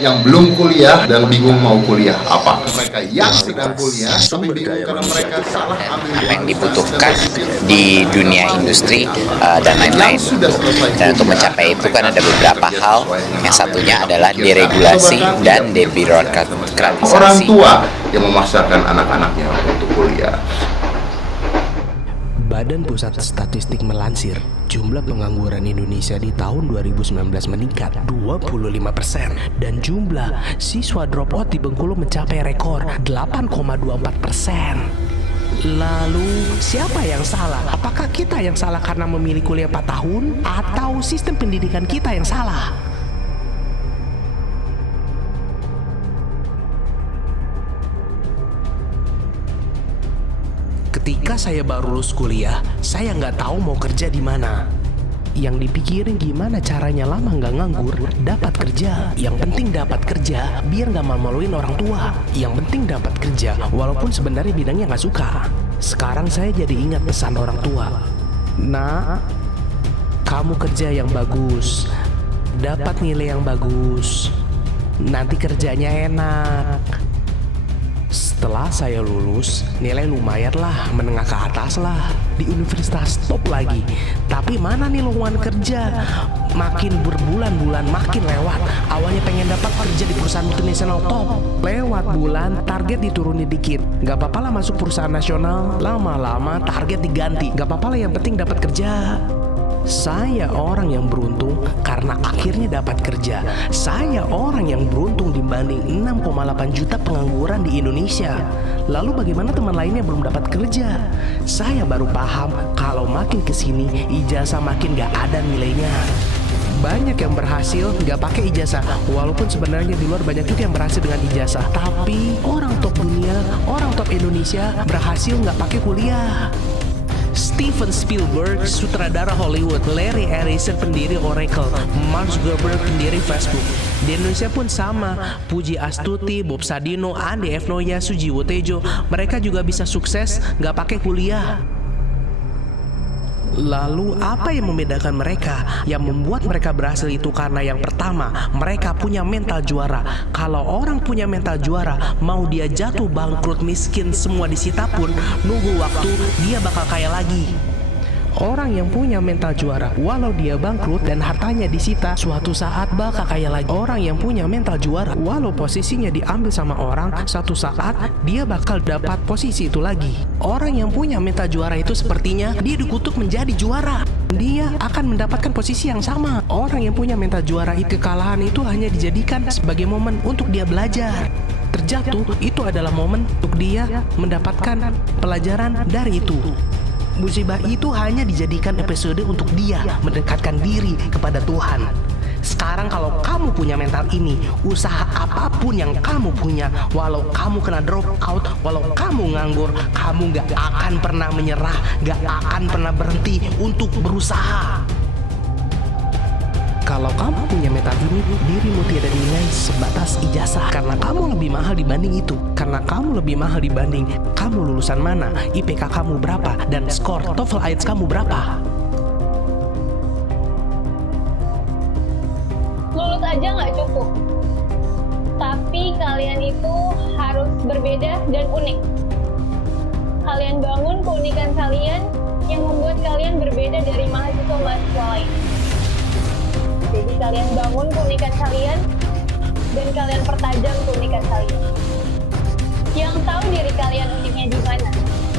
yang belum kuliah dan bingung mau kuliah apa. Mereka yang sedang kuliah tapi bingung karena mereka salah ambil apa yang dibutuhkan di dunia industri dan lain-lain. Dan untuk mencapai itu kan ada beberapa hal. Yang satunya adalah deregulasi dan debirokratisasi. Orang tua yang memaksakan anak-anaknya untuk kuliah. Badan Pusat Statistik melansir, jumlah pengangguran Indonesia di tahun 2019 meningkat 25% dan jumlah siswa dropout di Bengkulu mencapai rekor 8,24%. Lalu siapa yang salah? Apakah kita yang salah karena memilih kuliah 4 tahun atau sistem pendidikan kita yang salah? Ketika saya baru lulus kuliah, saya nggak tahu mau kerja di mana. Yang dipikirin gimana caranya lama nggak nganggur, dapat kerja. Yang penting dapat kerja, biar nggak malu-maluin orang tua. Yang penting dapat kerja, walaupun sebenarnya bidangnya nggak suka. Sekarang saya jadi ingat pesan orang tua. Nak, kamu kerja yang bagus, dapat nilai yang bagus, nanti kerjanya enak. Setelah saya lulus, nilai lumayan lah, menengah ke atas lah, di universitas top lagi. Tapi mana nih lowongan kerja? Makin berbulan-bulan makin lewat. Awalnya pengen dapat kerja di perusahaan multinasional top. Lewat bulan, target diturunin dikit. Gak apa-apa lah masuk perusahaan nasional. Lama-lama target diganti. Gak apa-apa lah, yang penting dapat kerja. Saya orang yang beruntung karena akhirnya dapat kerja. Saya orang yang beruntung dibanding 6,8 juta pengangguran di Indonesia. Lalu bagaimana teman lainnya belum dapat kerja? Saya baru paham kalau makin kesini ijazah makin gak ada nilainya. Banyak yang berhasil gak pakai ijazah, walaupun sebenarnya di luar banyak juga yang berhasil dengan ijazah. Tapi orang top dunia, orang top Indonesia berhasil gak pakai kuliah. Steven Spielberg, sutradara Hollywood, Larry Ellison, pendiri Oracle, Mark Zuckerberg, pendiri Facebook. Di Indonesia pun sama, Puji Astuti, Bob Sadino, Andi F. Noya, Sujiwo Tejo, mereka juga bisa sukses gak pakai kuliah. Lalu apa yang membedakan mereka? Yang membuat mereka berhasil itu karena yang pertama, mereka punya mental juara. Kalau orang punya mental juara, mau dia jatuh bangkrut miskin semua disita pun, nunggu waktu dia bakal kaya lagi. Orang yang punya mental juara, walau dia bangkrut dan hartanya disita, suatu saat bakal kaya lagi. Orang yang punya mental juara, walau posisinya diambil sama orang, suatu saat dia bakal dapat posisi itu lagi. Orang yang punya mental juara itu sepertinya dia dikutuk menjadi juara. Dia akan mendapatkan posisi yang sama. Orang yang punya mental juara itu, kekalahan itu hanya dijadikan sebagai momen untuk dia belajar. Terjatuh itu adalah momen untuk dia mendapatkan pelajaran dari itu. Musibah itu hanya dijadikan episode untuk dia mendekatkan diri kepada Tuhan. Sekarang kalau kamu punya mental ini, usaha apapun yang kamu punya, walau kamu kena drop out, walau kamu nganggur, kamu gak akan pernah menyerah, gak akan pernah berhenti untuk berusaha. Kalau kamu punya mental ini, dirimu tidak dinilai sebatas ijazah. Karena kamu lebih mahal dibanding itu. Karena kamu lebih mahal dibanding kamu lulusan mana, IPK kamu berapa, dan skor TOEFL IELTS kamu berapa. Lulus aja nggak cukup. Tapi kalian itu harus berbeda dan unik. Kalian bangun keunikan kalian yang membuat kalian berbeda dari mahasiswa-mahasiswa lain. Jadi kalian bangun keunikan kalian dan kalian pertajam keunikan kalian. Yang tahu diri kalian uniknya di mana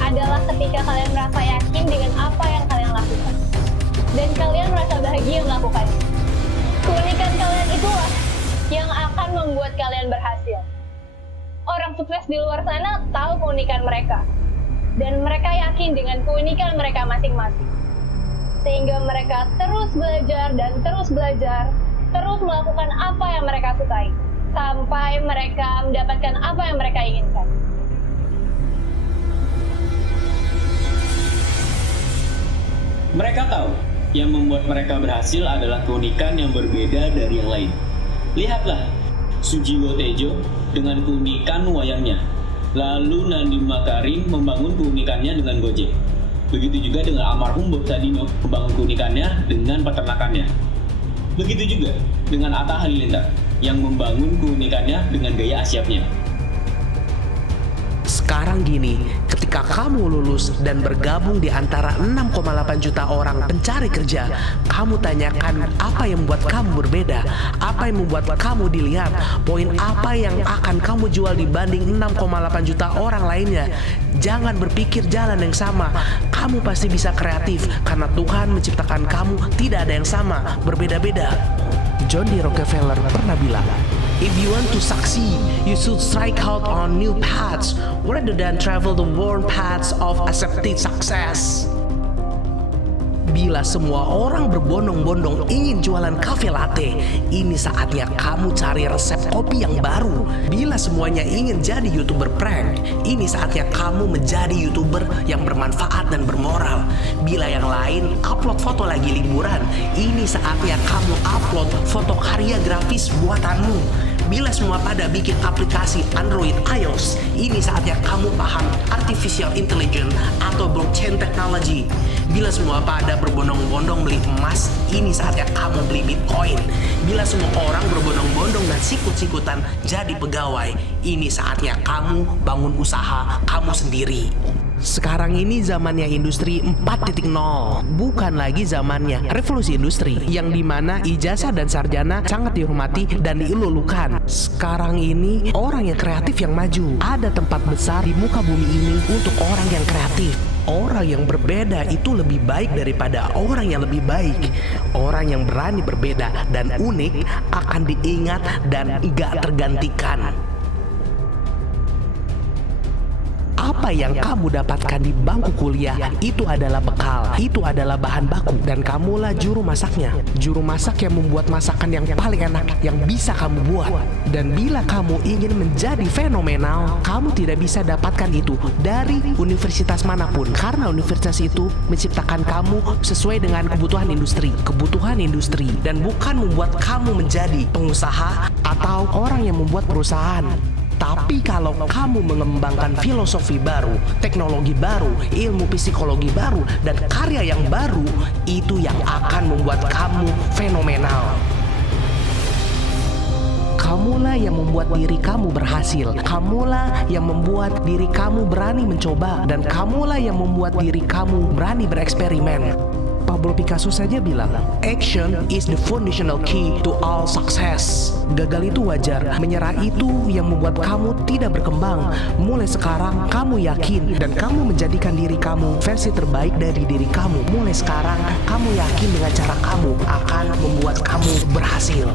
adalah ketika kalian merasa yakin dengan apa yang kalian lakukan dan kalian merasa bahagia melakukannya. Keunikan kalian itulah yang akan membuat kalian berhasil. Orang sukses di luar sana tahu keunikan mereka dan mereka yakin dengan keunikan mereka masing-masing. Sehingga mereka terus belajar dan terus belajar, terus melakukan apa yang mereka sukai, sampai mereka mendapatkan apa yang mereka inginkan. Mereka tahu, yang membuat mereka berhasil adalah keunikan yang berbeda dari yang lain. Lihatlah, Sujiwo Tejo dengan keunikan wayangnya. Lalu Nadiem Makarim membangun keunikannya dengan Gojek. Begitu juga dengan almarhum Bob Sadino membangun keunikannya dengan peternakannya. Begitu juga dengan Atta Halilintar yang membangun keunikannya dengan gaya asyapnya. Sekarang gini, ketika kamu lulus dan bergabung di antara 6,8 juta orang pencari kerja, kamu tanyakan apa yang membuat kamu berbeda, apa yang membuat kamu dilihat, poin apa yang akan kamu jual dibanding 6,8 juta orang lainnya. Jangan berpikir jalan yang sama, kamu pasti bisa kreatif karena Tuhan menciptakan kamu tidak ada yang sama, berbeda-beda. John D. Rockefeller pernah bilang, "If you want to succeed, you should strike out on new paths rather than travel the worn paths of accepted success." Bila semua orang berbondong-bondong ingin jualan cafe latte, ini saatnya kamu cari resep kopi yang baru. Bila semuanya ingin jadi YouTuber prank, ini saatnya kamu menjadi YouTuber yang bermanfaat dan bermoral. Bila yang lain upload foto lagi liburan, ini saatnya kamu upload foto karya grafis buatanmu. Bila semua pada bikin aplikasi Android iOS, ini saatnya kamu paham artificial intelligence atau blockchain technology. Bila semua pada berbondong-bondong beli emas, ini saatnya kamu beli Bitcoin. Bila semua orang berbondong-bondong dan sikut-sikutan jadi pegawai, ini saatnya kamu bangun usaha kamu sendiri. Sekarang ini zamannya industri 4.0, bukan lagi zamannya revolusi industri, yang dimana ijazah dan sarjana sangat dihormati dan dielulukan. Sekarang ini orang yang kreatif yang maju. Ada tempat besar di muka bumi ini untuk orang yang kreatif. Orang yang berbeda itu lebih baik daripada orang yang lebih baik. Orang yang berani berbeda dan unik akan diingat dan gak tergantikan. Apa yang kamu dapatkan di bangku kuliah itu adalah bekal, itu adalah bahan baku, dan kamulah juru masaknya. Juru masak yang membuat masakan yang paling enak yang bisa kamu buat. Dan bila kamu ingin menjadi fenomenal, kamu tidak bisa dapatkan itu dari universitas manapun, karena universitas itu menciptakan kamu sesuai dengan kebutuhan industri, dan bukan membuat kamu menjadi pengusaha atau orang yang membuat perusahaan. Tapi kalau kamu mengembangkan filosofi baru, teknologi baru, ilmu psikologi baru, dan karya yang baru, itu yang akan membuat kamu fenomenal. Kamulah yang membuat diri kamu berhasil. Kamulah yang membuat diri kamu berani mencoba. Dan kamulah yang membuat diri kamu berani bereksperimen. Pablo Picasso saja bilang, action is the foundational key to all success. Gagal itu wajar, menyerah itu yang membuat kamu tidak berkembang. Mulai sekarang kamu yakin dan kamu menjadikan diri kamu versi terbaik dari diri kamu. Mulai sekarang kamu yakin dengan cara kamu akan membuat kamu berhasil.